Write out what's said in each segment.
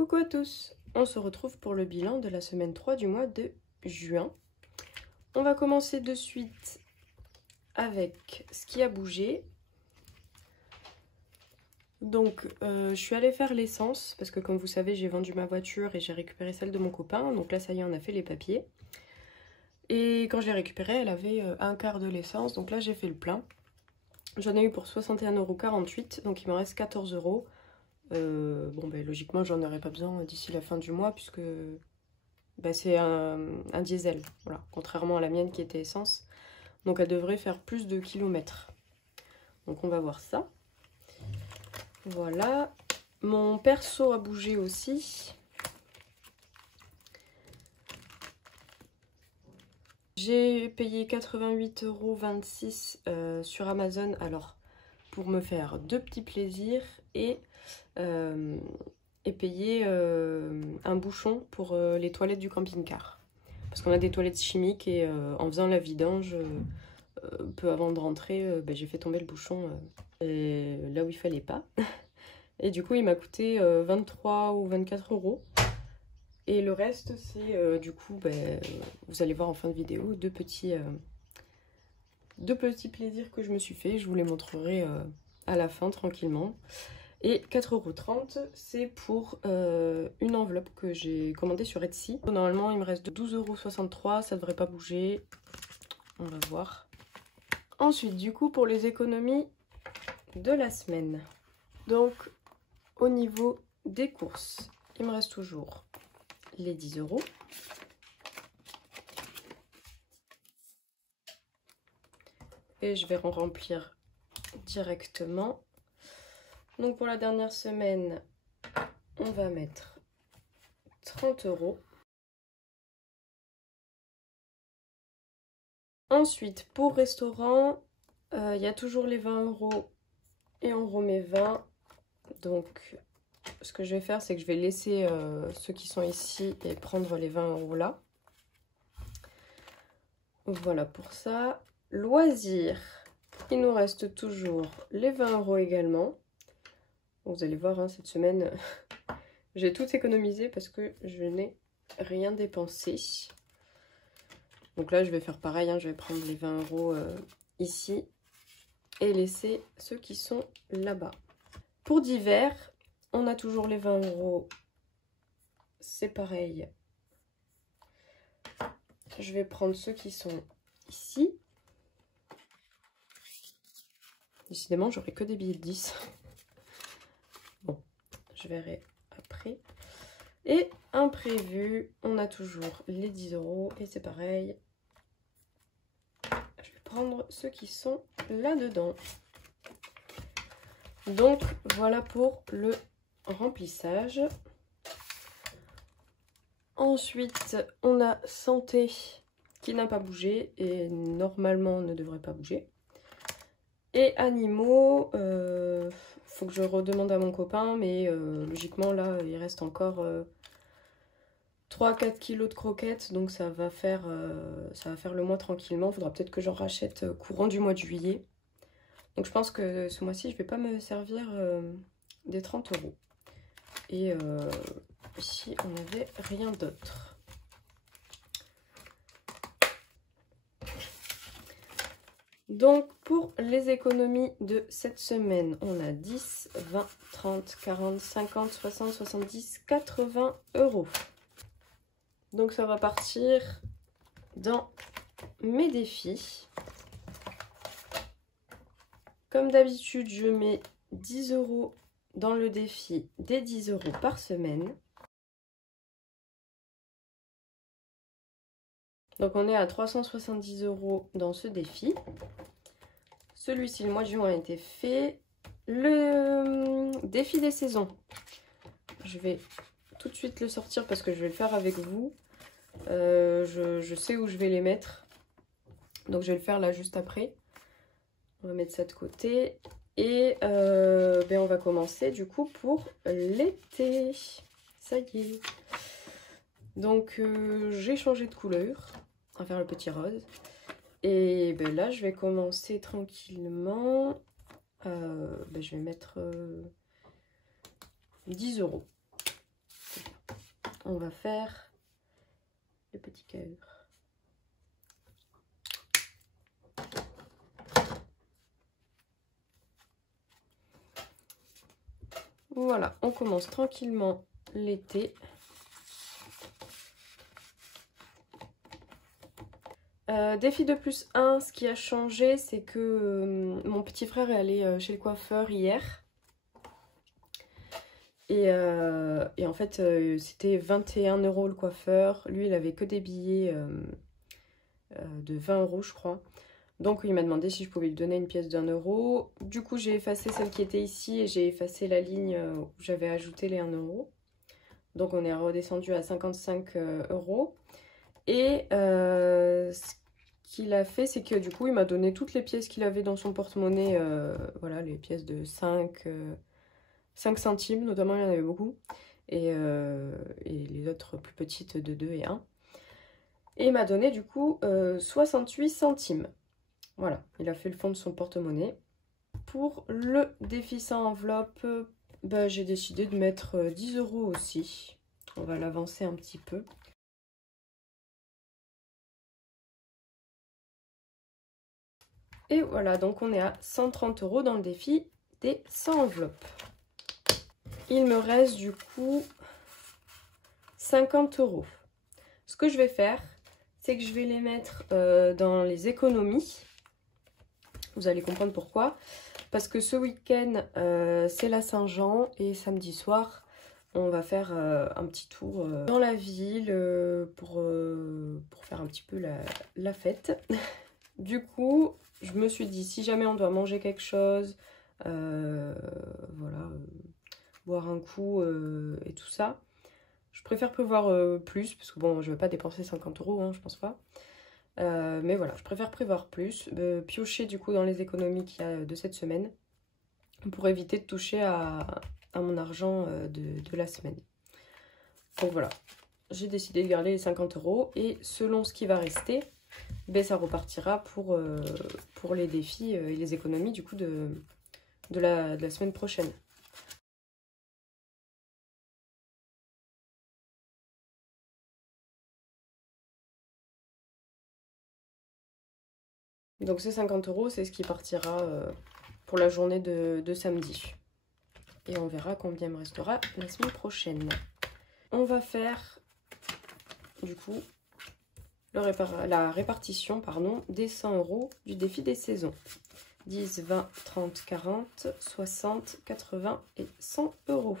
Coucou à tous, on se retrouve pour le bilan de la semaine 3 du mois de juin. On va commencer de suite avec ce qui a bougé. Donc je suis allée faire l'essence parce que comme vous savez j'ai vendu ma voiture et j'ai récupéré celle de mon copain. Donc là ça y est, on a fait les papiers. Et quand je l'ai récupérée elle avait un quart de l'essence, donc là j'ai fait le plein. J'en ai eu pour 61,48 €, donc il me reste 14 €. Bon ben logiquement j'en aurai pas besoin d'ici la fin du mois puisque c'est un diesel, voilà, contrairement à la mienne qui était essence. Donc elle devrait faire plus de kilomètres. Donc on va voir ça. Voilà. Mon perso a bougé aussi. J'ai payé 88,26 € sur Amazon, alors pour me faire deux petits plaisirs et payer un bouchon pour les toilettes du camping-car. Parce qu'on a des toilettes chimiques et en faisant la vidange, peu avant de rentrer, j'ai fait tomber le bouchon là où il fallait pas. Et du coup, il m'a coûté 23 ou 24 €. Et le reste, c'est du coup, vous allez voir en fin de vidéo, deux petits plaisirs que je me suis fait. Je vous les montrerai à la fin, tranquillement. Et 4,30 €, c'est pour une enveloppe que j'ai commandée sur Etsy. Normalement, il me reste 12,63 €, ça devrait pas bouger. On va voir. Ensuite, du coup, pour les économies de la semaine. Donc, au niveau des courses, il me reste toujours les 10 €. Et je vais en remplir directement. Donc pour la dernière semaine, on va mettre 30 €. Ensuite, pour restaurant, il y a toujours les 20 € et on remet 20. Donc ce que je vais faire, c'est que je vais laisser ceux qui sont ici et prendre les 20 € là. Voilà pour ça. Loisirs, il nous reste toujours les 20 € également. Vous allez voir, hein, cette semaine, j'ai tout économisé parce que je n'ai rien dépensé. Donc là, je vais faire pareil, hein, je vais prendre les 20 € ici et laisser ceux qui sont là-bas. Pour divers, on a toujours les 20 €, c'est pareil. Je vais prendre ceux qui sont ici. Décidément, j'aurai que des billets de 10. Bon, je verrai après. Et imprévu, on a toujours les 10 € et c'est pareil. Je vais prendre ceux qui sont là-dedans. Donc voilà pour le remplissage. Ensuite, on a santé qui n'a pas bougé et normalement ne devrait pas bouger. Et animaux, faut que je redemande à mon copain, mais logiquement là il reste encore 3-4 kg de croquettes, donc ça va faire le mois tranquillement. Il faudra peut-être que j'en rachète courant du mois de juillet. Donc je pense que ce mois-ci je vais pas me servir des 30 €. Et ici on n'avait rien d'autre. Donc pour les économies de cette semaine, on a 10, 20, 30, 40, 50, 60, 70, 80 €. Donc ça va partir dans mes défis. Comme d'habitude, je mets 10 € dans le défi des 10 € par semaine. Donc on est à 370 € dans ce défi. Celui-ci, le mois de juin, a été fait. Le défi des saisons, je vais tout de suite le sortir parce que je vais le faire avec vous. Je sais où je vais les mettre. Donc je vais le faire là juste après. On va mettre ça de côté. Et on va commencer du coup pour l'été. Ça y est. Donc j'ai changé de couleur. On va faire le petit rose. Et là je vais commencer tranquillement. Je vais mettre 10 €. on va faire le petit cœur. Voilà, on commence tranquillement l'été. Défi de plus 1, ce qui a changé, c'est que mon petit frère est allé chez le coiffeur hier. Et en fait, c'était 21 € le coiffeur. Lui, il avait que des billets de 20 € je crois. Donc il m'a demandé si je pouvais lui donner une pièce d'1 €. Du coup, j'ai effacé celle qui était ici et j'ai effacé la ligne où j'avais ajouté les 1 €. Donc on est redescendu à 55 €. Et ce qu'il a fait, c'est que du coup, il m'a donné toutes les pièces qu'il avait dans son porte-monnaie. Voilà, les pièces de 5 centimes, notamment, il y en avait beaucoup. Et les autres plus petites de 2 et 1. Et il m'a donné du coup 68 centimes. Voilà, il a fait le fond de son porte-monnaie. Pour le défi sans enveloppe, bah, j'ai décidé de mettre 10 € aussi. On va l'avancer un petit peu. Et voilà, donc on est à 130 € dans le défi des 100 enveloppes. Il me reste du coup 50 €. Ce que je vais faire, c'est que je vais les mettre dans les économies. Vous allez comprendre pourquoi. Parce que ce week-end, c'est la Saint-Jean et samedi soir, on va faire un petit tour dans la ville pour faire un petit peu la fête. Du coup, je me suis dit, si jamais on doit manger quelque chose, voilà, boire un coup et tout ça, je préfère prévoir plus, parce que bon, je ne vais pas dépenser 50 €, hein, je pense pas. Mais voilà, je préfère prévoir plus, piocher du coup dans les économies qu'il y a de cette semaine, pour éviter de toucher à mon argent de la semaine. Donc voilà, j'ai décidé de garder les 50 € et selon ce qui va rester, ben, ça repartira pour les défis et les économies du coup de la semaine prochaine. Donc ces 50 €, c'est ce qui partira pour la journée de samedi. Et on verra combien il me restera la semaine prochaine. On va faire du coup la répartition des 100 € du défi des saisons. 10, 20, 30, 40, 60, 80 et 100 €.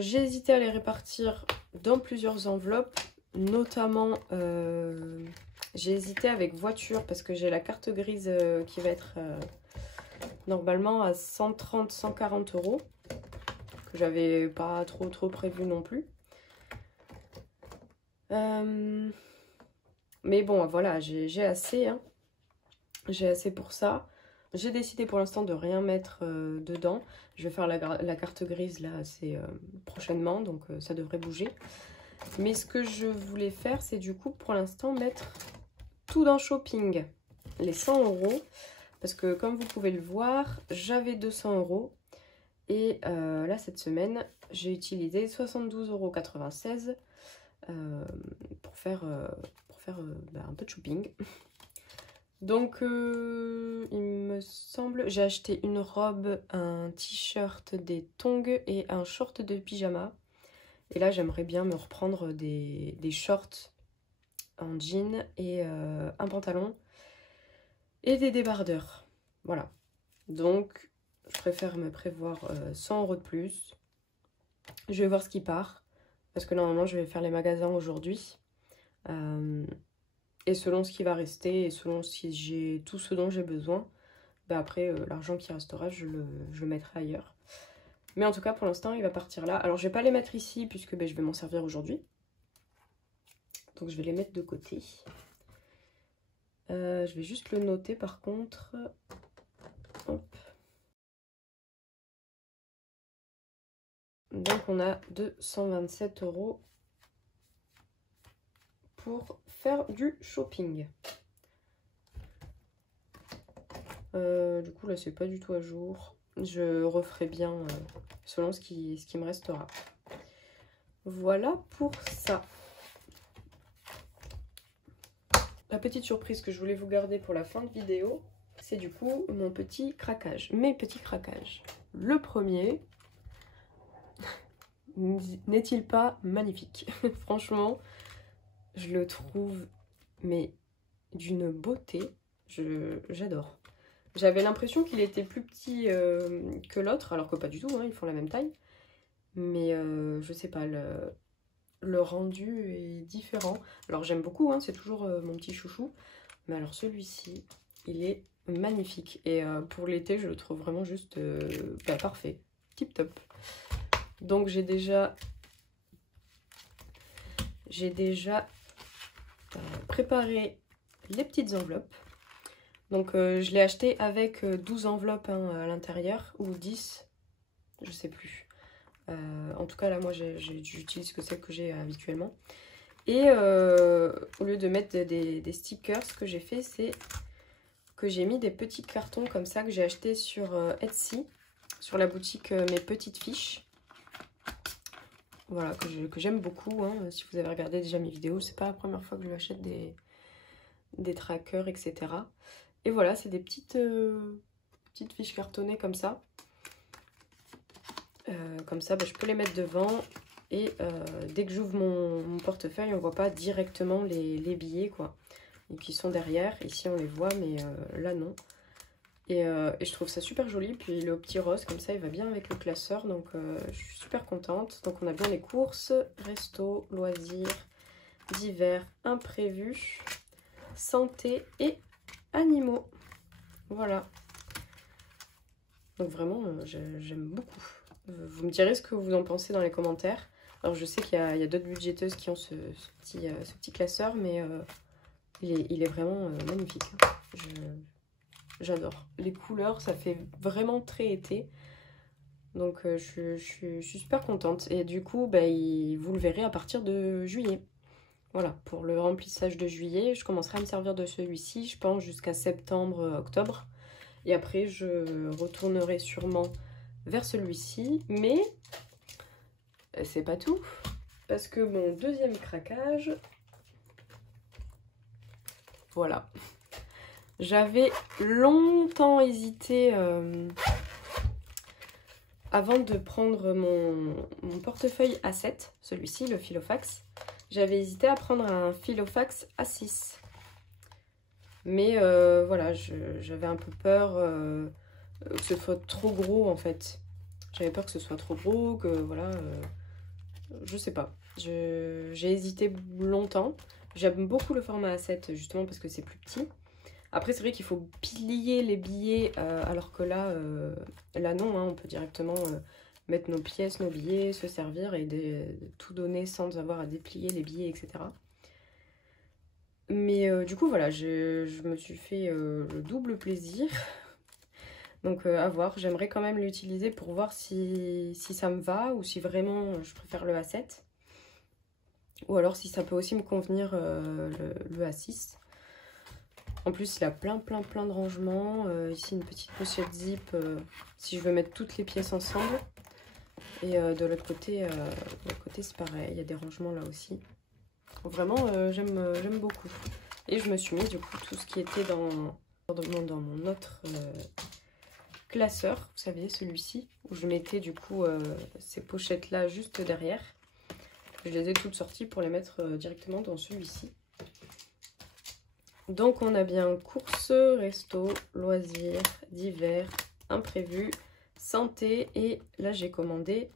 J'ai hésité à les répartir dans plusieurs enveloppes, notamment j'ai hésité avec voiture parce que j'ai la carte grise qui va être normalement à 130, 140 €, que j'avais pas trop prévu non plus. Mais bon, voilà, j'ai assez, hein. J'ai assez pour ça. J'ai décidé pour l'instant de rien mettre dedans. Je vais faire la carte grise là assez prochainement, donc ça devrait bouger. Mais ce que je voulais faire, c'est du coup pour l'instant mettre tout dans shopping. Les 100 €. Parce que comme vous pouvez le voir, j'avais 200 €. Et là, cette semaine, j'ai utilisé 72,96 € pour faire un peu de shopping. Donc, il me semble, j'ai acheté une robe, un t-shirt, des tongs et un short de pyjama. Et là, j'aimerais bien me reprendre des shorts en jean et un pantalon et des débardeurs. Voilà. Donc, je préfère me prévoir 100 € de plus. Je vais voir ce qui part. Parce que normalement, je vais faire les magasins aujourd'hui. Et selon ce qui va rester et selon si j'ai tout ce dont j'ai besoin, bah après, l'argent qui restera, je le mettrai ailleurs. Mais en tout cas, pour l'instant, il va partir là. Alors, je vais pas les mettre ici puisque je vais m'en servir aujourd'hui. Donc, je vais les mettre de côté. Je vais juste le noter par contre. Hop. Donc, on a 227 € pour faire du shopping. Du coup, là, c'est pas du tout à jour. Je referai bien selon ce qui me restera. Voilà pour ça. La petite surprise que je voulais vous garder pour la fin de vidéo, c'est du coup mon petit craquage. Mes petits craquages. Le premier, n'est-il pas magnifique? Franchement, je le trouve mais d'une beauté. J'adore. J'avais l'impression qu'il était plus petit que l'autre, alors que pas du tout, hein, ils font la même taille. Mais je sais pas, le rendu est différent. Alors j'aime beaucoup, hein, c'est toujours mon petit chouchou. Mais alors celui-ci, il est magnifique. Et pour l'été, je le trouve vraiment juste parfait. Tip top. Donc j'ai déjà préparé les petites enveloppes. Donc je l'ai acheté avec 12 enveloppes hein, à l'intérieur, ou 10, je sais plus. En tout cas là moi j'utilise ce que j'ai habituellement. Et au lieu de mettre des stickers, ce que j'ai fait c'est que j'ai mis des petits cartons comme ça que j'ai acheté sur Etsy, sur la boutique Mes Petites Fiches. Voilà, que j'aime beaucoup, hein. Si vous avez regardé déjà mes vidéos, c'est pas la première fois que je achète des trackers, etc. Et voilà, c'est des petites fiches cartonnées comme ça. Comme ça, je peux les mettre devant. Et dès que j'ouvre mon portefeuille, on voit pas directement les billets, quoi. Et qui sont derrière. Ici, on les voit, mais là, non. Et je trouve ça super joli. Puis le petit rose, comme ça, il va bien avec le classeur. Donc, je suis super contente. Donc, on a bien les courses, resto, loisirs, divers, imprévus, santé et animaux. Voilà. Donc vraiment, j'aime beaucoup. Vous me direz ce que vous en pensez dans les commentaires. Alors je sais qu'il y a d'autres budgéteuses qui ont ce petit classeur, mais il est vraiment magnifique. J'adore. Les couleurs, ça fait vraiment très été. Donc je suis super contente. Et du coup, vous le verrez à partir de juillet. Voilà, pour le remplissage de juillet, je commencerai à me servir de celui-ci, je pense, jusqu'à septembre, octobre. Et après, je retournerai sûrement vers celui-ci. Mais c'est pas tout. Parce que mon deuxième craquage... Voilà. J'avais longtemps hésité avant de prendre mon portefeuille A7, celui-ci, le Filofax. J'avais hésité à prendre un Filofax A6. Mais voilà, j'avais un peu peur que ce soit trop gros en fait. J'avais peur que ce soit trop gros, que voilà, je sais pas. J'ai hésité longtemps. J'aime beaucoup le format A7 justement parce que c'est plus petit. Après c'est vrai qu'il faut plier les billets alors que là non, hein, on peut directement mettre nos pièces, nos billets, se servir et tout donner sans avoir à déplier les billets, etc. Mais du coup, voilà, je me suis fait le double plaisir. Donc à voir, j'aimerais quand même l'utiliser pour voir si ça me va ou si vraiment je préfère le A7. Ou alors si ça peut aussi me convenir le A6. En plus, il a plein de rangements. Ici, une petite pochette zip si je veux mettre toutes les pièces ensemble. Et de l'autre côté, c'est pareil, il y a des rangements là aussi. Vraiment, j'aime beaucoup. Et je me suis mis du coup tout ce qui était dans mon autre classeur. Vous savez, celui-ci, où je mettais du coup ces pochettes-là juste derrière. Je les ai toutes sorties pour les mettre directement dans celui-ci. Donc on a bien courses, resto, loisirs, divers, imprévus, santé. Et là j'ai commandé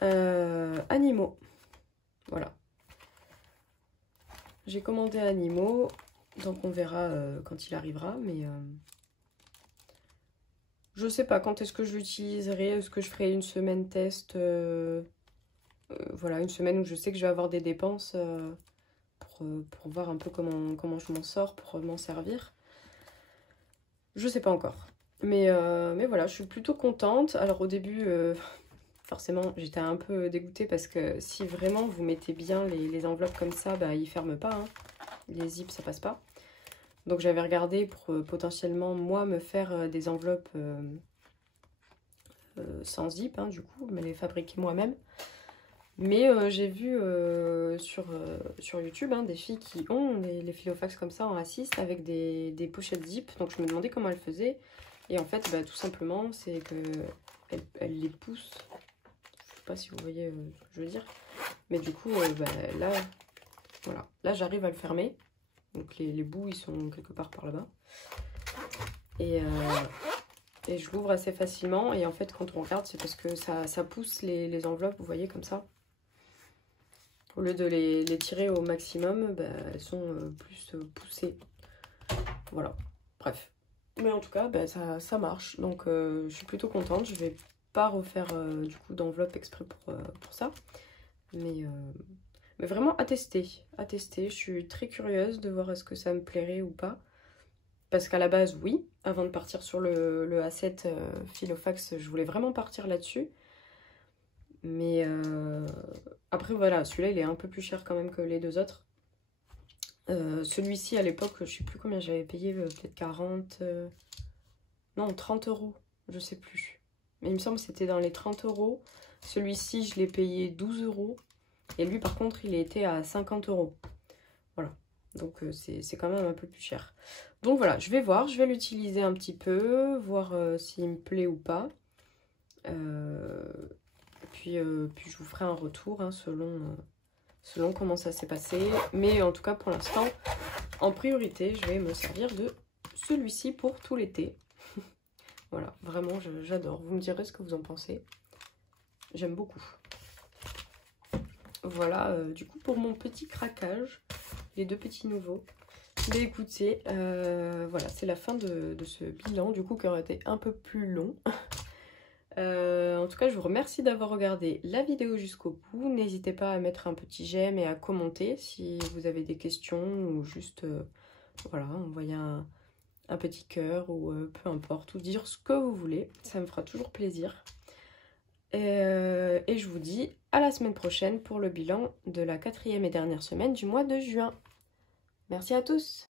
animaux. Voilà. J'ai commandé animaux, donc on verra quand il arrivera, mais je sais pas quand est-ce que je l'utiliserai, est-ce que je ferai une semaine test, voilà, une semaine où je sais que je vais avoir des dépenses pour voir un peu comment je m'en sors, pour m'en servir. Je sais pas encore, mais voilà, je suis plutôt contente. Alors au début... forcément, j'étais un peu dégoûtée parce que si vraiment vous mettez bien les enveloppes comme ça, ils ne ferment pas. Hein. Les zips, ça passe pas. Donc j'avais regardé pour potentiellement, moi, me faire des enveloppes sans zip, hein, du coup, me les fabriquer moi-même. Mais j'ai vu sur YouTube des filles qui ont les Filofax comme ça en A6 avec des pochettes zip. Donc je me demandais comment elles faisaient. Et en fait, tout simplement, c'est que elles les poussent. Je sais pas si vous voyez ce que je veux dire. Mais du coup, là, voilà. Là, j'arrive à le fermer. Donc les bouts, ils sont quelque part par là-bas. Et je l'ouvre assez facilement. Et en fait, quand on regarde, c'est parce que ça pousse les enveloppes, vous voyez, comme ça. Au lieu de les tirer au maximum, elles sont plus poussées. Voilà, bref. Mais en tout cas, ça marche. Donc je suis plutôt contente. Je vais pas refaire du coup d'enveloppe exprès pour ça. Mais vraiment à tester. À tester. Je suis très curieuse de voir est-ce que ça me plairait ou pas. Parce qu'à la base, oui. Avant de partir sur le A7 Filofax, je voulais vraiment partir là-dessus. Mais après, voilà, celui-là, il est un peu plus cher quand même que les deux autres. Celui-ci, à l'époque, je sais plus combien j'avais payé, peut-être 40... non, 30 €, je sais plus. Mais il me semble que c'était dans les 30 €. Celui-ci, je l'ai payé 12 €. Et lui, par contre, il était à 50 €. Voilà. Donc, c'est quand même un peu plus cher. Donc, voilà, je vais voir. Je vais l'utiliser un petit peu, voir s'il me plaît ou pas. Puis je vous ferai un retour selon comment ça s'est passé. Mais en tout cas, pour l'instant, en priorité, je vais me servir de celui-ci pour tout l'été. Voilà, vraiment, j'adore. Vous me direz ce que vous en pensez. J'aime beaucoup. Voilà, du coup, pour mon petit craquage, les deux petits nouveaux. Mais écoutez, voilà, c'est la fin de ce bilan, du coup, qui aurait été un peu plus long. En tout cas, je vous remercie d'avoir regardé la vidéo jusqu'au bout. N'hésitez pas à mettre un petit j'aime et à commenter si vous avez des questions ou juste, voilà, envoyer un petit cœur ou peu importe, ou dire ce que vous voulez. Ça me fera toujours plaisir. Et je vous dis à la semaine prochaine pour le bilan de la 4e et dernière semaine du mois de juin. Merci à tous!